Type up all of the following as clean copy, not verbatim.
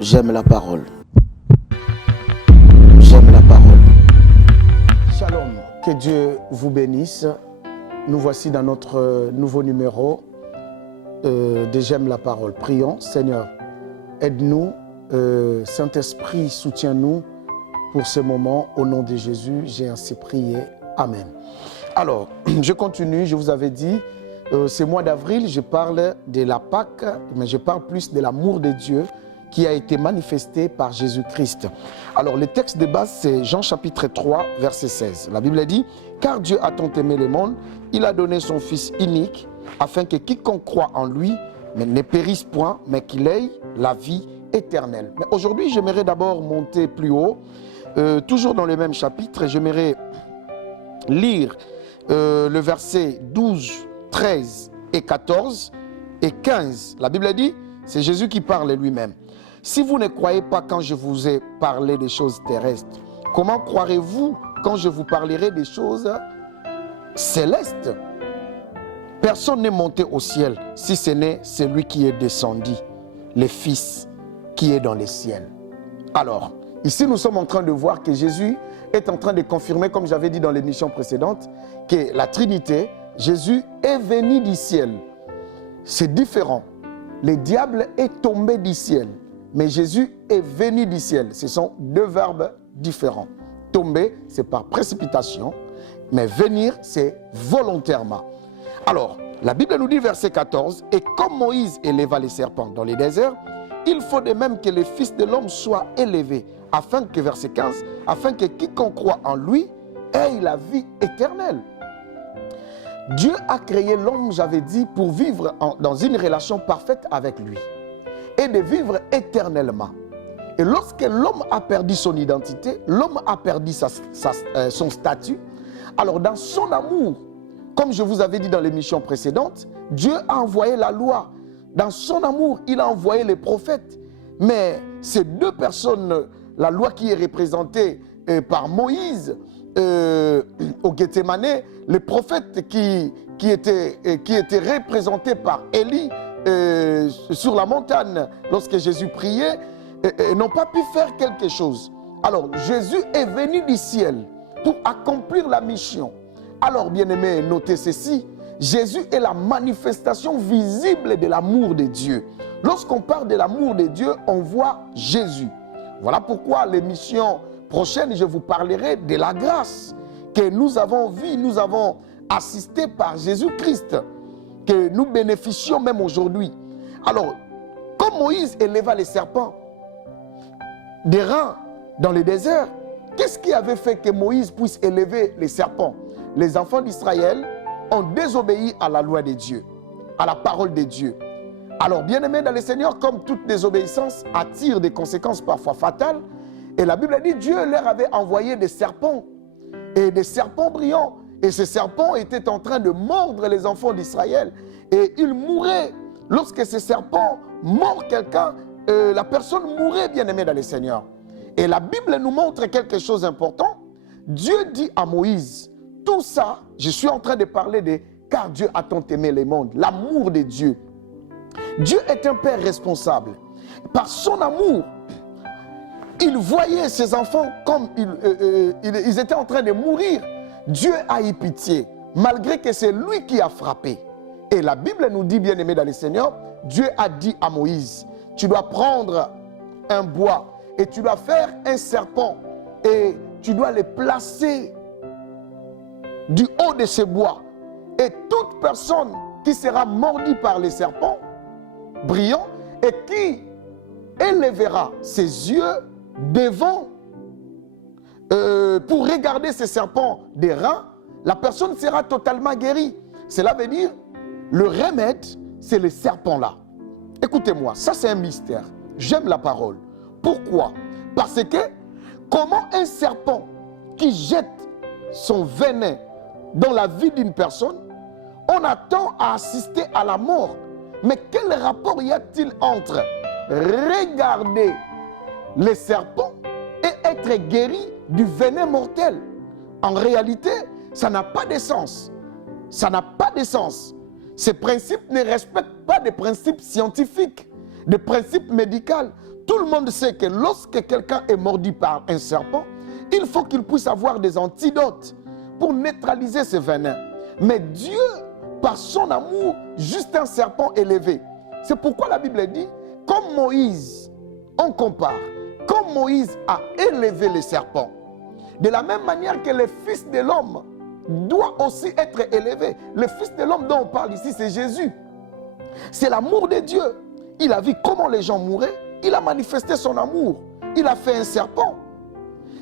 J'aime la parole. J'aime la parole. Shalom, que Dieu vous bénisse. Nous voici dans notre nouveau numéro de J'aime la parole. Prions, Seigneur, aide-nous, Saint-Esprit, soutiens-nous pour ce moment. Au nom de Jésus, j'ai ainsi prié. Amen. Alors, je continue, je vous avais dit, ce mois d'avril, je parle de la Pâque, mais je parle plus de l'amour de Dieu qui a été manifesté par Jésus-Christ. Alors, le texte de base, c'est Jean chapitre 3, verset 16. La Bible dit, « Car Dieu a tant aimé le monde, il a donné son Fils unique, afin que quiconque croit en lui ne périsse point, mais qu'il ait la vie éternelle. » Mais aujourd'hui, j'aimerais d'abord monter plus haut, toujours dans le même chapitre, j'aimerais lire le verset 12, 13 et 14 et 15. La Bible dit, c'est Jésus qui parle lui-même. « Si vous ne croyez pas quand je vous ai parlé des choses terrestres, comment croirez-vous quand je vous parlerai des choses célestes? Personne n'est monté au ciel si ce n'est celui qui est descendu, le Fils qui est dans les ciels. » Alors, ici nous sommes en train de voir que Jésus est en train de confirmer, comme j'avais dit dans l'émission précédente, que la Trinité, Jésus est venu du ciel. C'est différent. Le diable est tombé du ciel, mais Jésus est venu du ciel. Ce sont deux verbes différents. Tomber, c'est par précipitation, mais venir, c'est volontairement. Alors, la Bible nous dit, verset 14, « Et comme Moïse éleva les serpents dans les déserts, il faut de même que le Fils de l'homme soit élevé, afin que, verset 15, afin que quiconque croit en lui ait la vie éternelle. » Dieu a créé l'homme, j'avais dit, pour vivre dans une relation parfaite avec lui et de vivre éternellement. Et lorsque l'homme a perdu son identité, l'homme a perdu son statut, alors dans son amour, comme je vous avais dit dans l'émission précédente, Dieu a envoyé la loi. Dans son amour, il a envoyé les prophètes. Mais ces deux personnes, la loi qui est représentée par Moïse au Gethsémane, les prophètes qui étaient représentés par Élie sur la montagne lorsque Jésus priait, n'ont pas pu faire quelque chose. Alors Jésus est venu du ciel pour accomplir la mission. Alors bien-aimés, notez ceci, Jésus est la manifestation visible de l'amour de Dieu. Lorsqu'on parle de l'amour de Dieu, on voit Jésus. Voilà pourquoi l'émission prochaine, je vous parlerai de la grâce que nous avons vue, nous avons assisté par Jésus-Christ, que nous bénéficions même aujourd'hui. Alors, comme Moïse éleva les serpents des reins dans le désert, qu'est-ce qui avait fait que Moïse puisse élever les serpents? Les enfants d'Israël ont désobéi à la loi de Dieu, à la parole de Dieu. Alors, bien-aimés dans le Seigneur, comme toute désobéissance attire des conséquences parfois fatales, et la Bible dit, Dieu leur avait envoyé des serpents, et des serpents brillants, et ces serpents étaient en train de mordre les enfants d'Israël, et ils mouraient. Lorsque ces serpents mordent quelqu'un, la personne mourrait, bien-aimée dans le Seigneur. Et la Bible nous montre quelque chose d'important. Dieu dit à Moïse, tout ça, je suis en train de parler de « car Dieu a tant aimé le monde », l'amour de Dieu. Dieu est un Père responsable. Par son amour, il voyait ses enfants comme ils étaient en train de mourir. Dieu a eu pitié, malgré que c'est lui qui a frappé. Et la Bible nous dit, bien-aimé dans le Seigneur, Dieu a dit à Moïse, tu dois prendre un bois et tu dois faire un serpent et tu dois le placer du haut de ce bois. Et toute personne qui sera mordue par les serpents brillants et qui élèvera ses yeux devant pour regarder ces serpents des reins, la personne sera totalement guérie. Cela veut dire, le remède, c'est les serpents là. Écoutez-moi, ça c'est un mystère. J'aime la parole. Pourquoi? Parce que comment un serpent qui jette son venin dans la vie d'une personne, on attend à assister à la mort. Mais quel rapport y a-t-il entre regarder les serpents et être guéri du venin mortel? En réalité, ça n'a pas de sens. Ça n'a pas de sens. Ces principes ne respectent pas des principes scientifiques, des principes médicaux. tout le monde sait que lorsque quelqu'un est mordu par un serpent, il faut qu'il puisse avoir des antidotes pour neutraliser ce venin. Mais Dieu, par son amour, juste un serpent élevé. C'est pourquoi la Bible dit, comme Moïse, on compare, comme Moïse a élevé les serpents, de la même manière que le Fils de l'homme doit aussi être élevé. Le Fils de l'homme dont on parle ici, c'est Jésus. C'est l'amour de Dieu. Il a vu comment les gens mouraient. Il a manifesté son amour. Il a fait un serpent.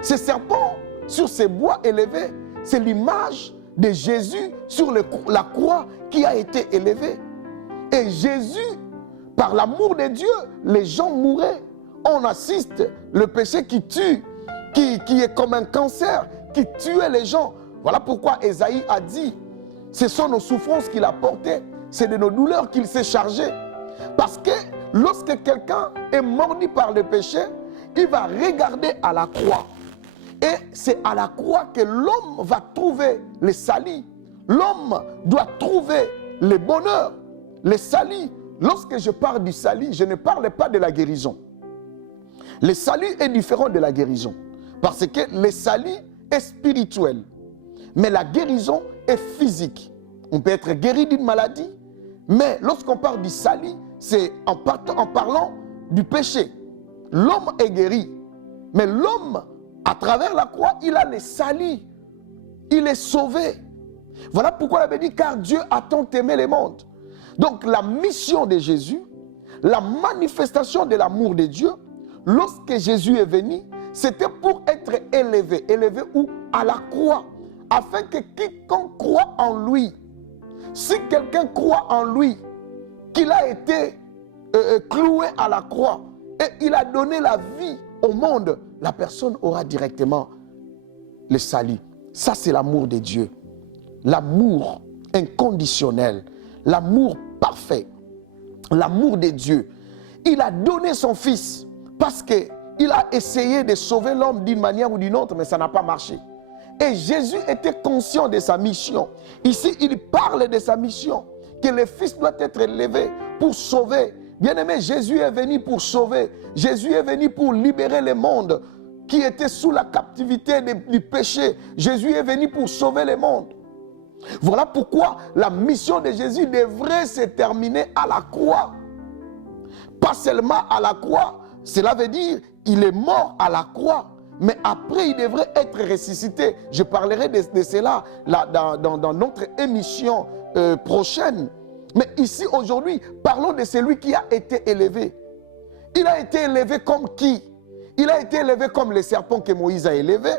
Ce serpent, sur ces bois élevés, c'est l'image de Jésus sur la croix qui a été élevée. Et Jésus, par l'amour de Dieu, les gens mouraient. On assiste le péché qui tue, qui est comme un cancer, qui tuait les gens. Voilà pourquoi Ésaïe a dit, ce sont nos souffrances qu'il a portées, c'est de nos douleurs qu'il s'est chargé. Parce que lorsque quelqu'un est mordu par le péché, il va regarder à la croix. Et c'est à la croix que l'homme va trouver le salut. L'homme doit trouver le bonheur, le salut. Lorsque je parle du salut, je ne parle pas de la guérison. Le salut est différent de la guérison. Parce que le salut est spirituel. Mais la guérison est physique. On peut être guéri d'une maladie. Mais lorsqu'on parle du salut, c'est en parlant du péché. L'homme est guéri. Mais l'homme, à travers la croix, il a le salut. Il est sauvé. Voilà pourquoi la Bible dit, car Dieu a tant aimé le monde. Donc la mission de Jésus, la manifestation de l'amour de Dieu, lorsque Jésus est venu, c'était pour être élevé. Élevé où? À la croix. Afin que quiconque croit en lui, si quelqu'un croit en lui, qu'il a été cloué à la croix et il a donné la vie au monde, la personne aura directement le salut. Ça, c'est l'amour de Dieu. L'amour inconditionnel, l'amour parfait, l'amour de Dieu. Il a donné son Fils parce qu'il a essayé de sauver l'homme d'une manière ou d'une autre, mais ça n'a pas marché. Et Jésus était conscient de sa mission. Ici, il parle de sa mission, que le Fils doit être élevé pour sauver. Bien-aimé, Jésus est venu pour sauver. Jésus est venu pour libérer le monde qui était sous la captivité du péché. Jésus est venu pour sauver le monde. Voilà pourquoi la mission de Jésus devrait se terminer à la croix. Pas seulement à la croix, cela veut dire qu'il est mort à la croix. Mais après, il devrait être ressuscité. Je parlerai de cela là, dans notre émission prochaine. Mais ici, aujourd'hui, parlons de celui qui a été élevé. Il a été élevé comme qui? Il a été élevé comme le serpent que Moïse a élevé.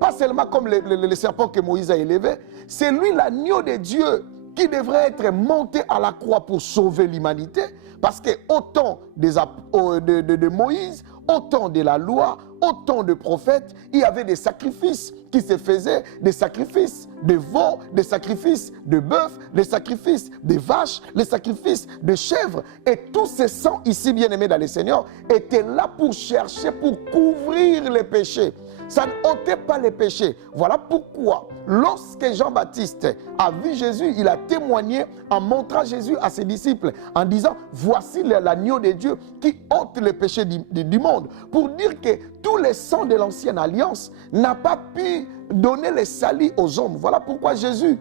Pas seulement comme le serpent que Moïse a élevé. C'est lui l'agneau de Dieu qui devrait être monté à la croix pour sauver l'humanité. Parce que au temps de Moïse, au temps de la loi, au temps de prophètes, il y avait des sacrifices qui se faisaient, des sacrifices de veaux, des sacrifices de bœufs, des sacrifices de vaches, les sacrifices de chèvres. Et tous ces sangs ici, bien-aimés dans le Seigneur, étaient là pour chercher, pour couvrir les péchés. Ça ne ôtait pas les péchés. Voilà pourquoi, lorsque Jean-Baptiste a vu Jésus, il a témoigné en montrant Jésus à ses disciples, en disant, voici l'agneau de Dieu qui ôte les péchés du monde. Pour dire que tous les sangs de l'ancienne alliance n'ont pas pu donner le salut aux hommes. Voilà pourquoi Jésus,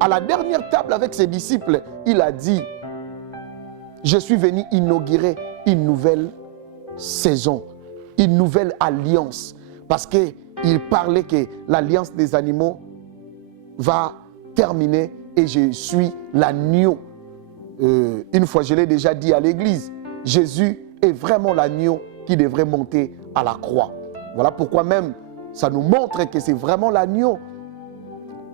à la dernière table avec ses disciples, il a dit, je suis venu inaugurer une nouvelle saison, une nouvelle alliance. Parce qu'il parlait que l'alliance des animaux va terminer et je suis l'agneau. Une fois, je l'ai déjà dit à l'église, Jésus est vraiment l'agneau qui devrait monter à la croix. Voilà pourquoi même ça nous montre que c'est vraiment l'agneau.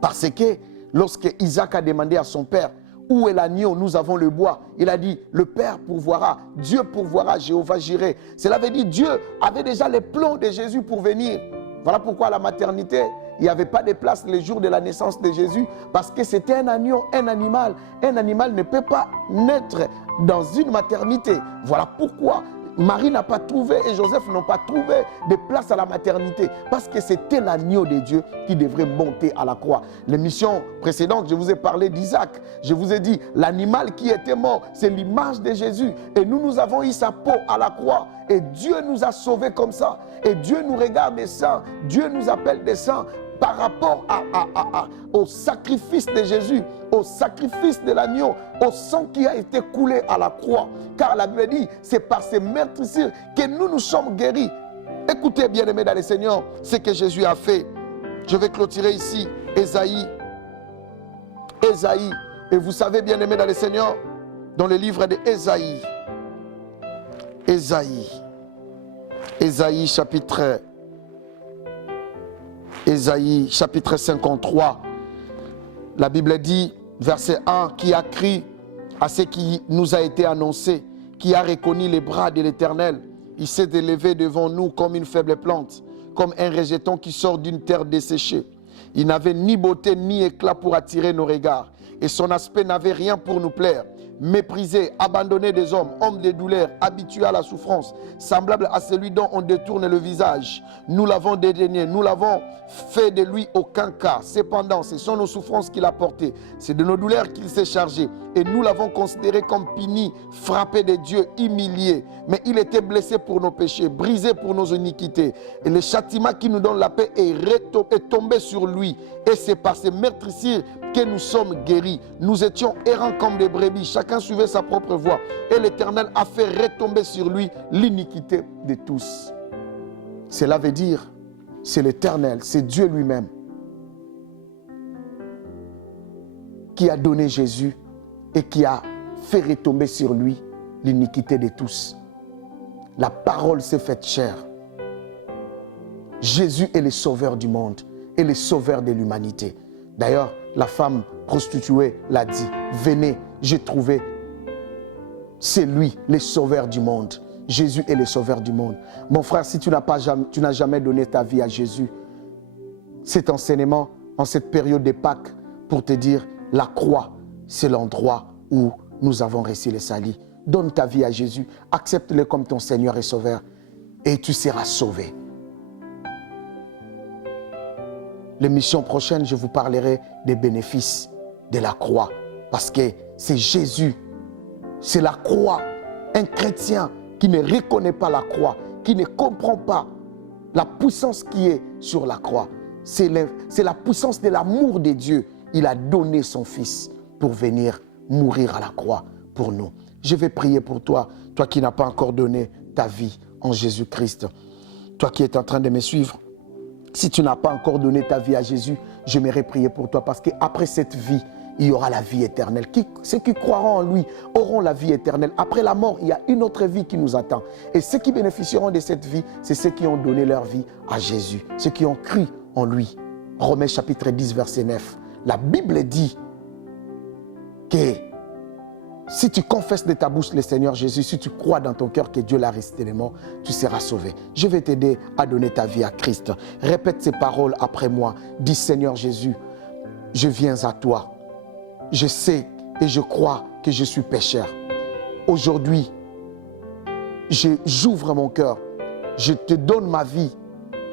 Parce que lorsque Isaac a demandé à son père, où est l'agneau? Nous avons le bois. Il a dit, le Père pourvoira, Dieu pourvoira, Jéhovah Jireh. Cela veut dire Dieu avait déjà les plans de Jésus pour venir. Voilà pourquoi à la maternité, il n'y avait pas de place le jour de la naissance de Jésus. Parce que c'était un agneau, un animal. Un animal ne peut pas naître dans une maternité. Voilà pourquoi Marie n'a pas trouvé et Joseph n'ont pas trouvé de place à la maternité. Parce que c'était l'agneau de Dieu qui devrait monter à la croix. L'émission précédente, je vous ai parlé d'Isaac. Je vous ai dit, l'animal qui était mort, c'est l'image de Jésus. Et nous avons eu sa peau à la croix. Et Dieu nous a sauvés comme ça. Et Dieu nous regarde des saints. Dieu nous appelle des saints par rapport au sacrifice de Jésus, au sacrifice de l'agneau, au sang qui a été coulé à la croix. Car la Bible dit, c'est par ces meurtrissures que nous sommes guéris. Écoutez, bien-aimés dans le Seigneur, ce que Jésus a fait. Je vais clôturer ici, Ésaïe. Ésaïe. Et vous savez, bien-aimés dans le Seigneur, dans le livre de Ésaïe. Ésaïe chapitre 53. La Bible dit, verset 1, qui a crié à ce qui nous a été annoncé, qui a reconnu les bras de l'Éternel. Il s'est élevé devant nous comme une faible plante, comme un rejeton qui sort d'une terre desséchée. Il n'avait ni beauté ni éclat pour attirer nos regards, et son aspect n'avait rien pour nous plaire. Méprisé, abandonné des hommes, homme de douleur, habitué à la souffrance, semblable à celui dont on détourne le visage. Nous l'avons dédaigné, nous l'avons fait de lui aucun cas. Cependant, ce sont nos souffrances qu'il a portées, c'est de nos douleurs qu'il s'est chargé. Et nous l'avons considéré comme puni, frappé de Dieu, humilié. Mais il était blessé pour nos péchés, brisé pour nos iniquités. Et le châtiment qui nous donne la paix est tombé sur lui. Et c'est par ces meurtrissures que nous sommes guéris. Nous étions errants comme des brebis, chacun suivait sa propre voie. Et l'Éternel a fait retomber sur lui l'iniquité de tous. Cela veut dire, c'est l'Éternel, c'est Dieu lui-même qui a donné Jésus et qui a fait retomber sur lui l'iniquité de tous. La parole s'est faite chair. Jésus est le sauveur du monde et le sauveur de l'humanité. D'ailleurs, la femme prostituée l'a dit, venez, j'ai trouvé, c'est lui, le sauveur du monde. Jésus est le sauveur du monde. Mon frère, si tu n'as jamais donné ta vie à Jésus, cet enseignement, en cette période de Pâques, pour te dire, la croix, c'est l'endroit où nous avons reçu le salut. Donne ta vie à Jésus, accepte-le comme ton Seigneur et Sauveur, et tu seras sauvé. L'émission prochaine, je vous parlerai des bénéfices de la croix. Parce que c'est Jésus, c'est la croix. Un chrétien qui ne reconnaît pas la croix, qui ne comprend pas la puissance qui est sur la croix. C'est la puissance de l'amour de Dieu. Il a donné son Fils pour venir mourir à la croix pour nous. Je vais prier pour toi, toi qui n'as pas encore donné ta vie en Jésus-Christ. Toi qui es en train de me suivre. Si tu n'as pas encore donné ta vie à Jésus, j'aimerais prier pour toi parce qu'après cette vie, il y aura la vie éternelle. Ceux qui croiront en lui auront la vie éternelle. Après la mort, il y a une autre vie qui nous attend. Et ceux qui bénéficieront de cette vie, c'est ceux qui ont donné leur vie à Jésus. Ceux qui ont cru en lui. Romains chapitre 10, verset 9. La Bible dit que si tu confesses de ta bouche le Seigneur Jésus, si tu crois dans ton cœur que Dieu l'a ressuscité des morts, tu seras sauvé. Je vais t'aider à donner ta vie à Christ. Répète ces paroles après moi. Dis, Seigneur Jésus, je viens à toi. Je sais et je crois que je suis pécheur. Aujourd'hui, j'ouvre mon cœur. Je te donne ma vie.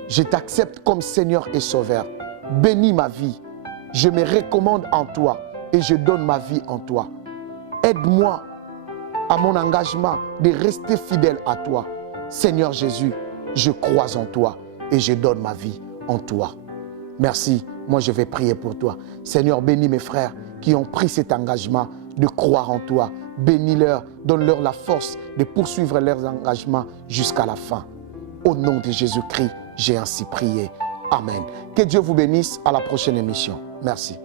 Je t'accepte comme Seigneur et Sauveur. Bénis ma vie. Je me recommande en toi et je donne ma vie en toi. Aide-moi à mon engagement de rester fidèle à toi. Seigneur Jésus, je crois en toi et je donne ma vie en toi. Merci, moi je vais prier pour toi. Seigneur, bénis mes frères qui ont pris cet engagement de croire en toi. Bénis-leur, donne-leur la force de poursuivre leurs engagements jusqu'à la fin. Au nom de Jésus-Christ, j'ai ainsi prié. Amen. Que Dieu vous bénisse. À la prochaine émission. Merci.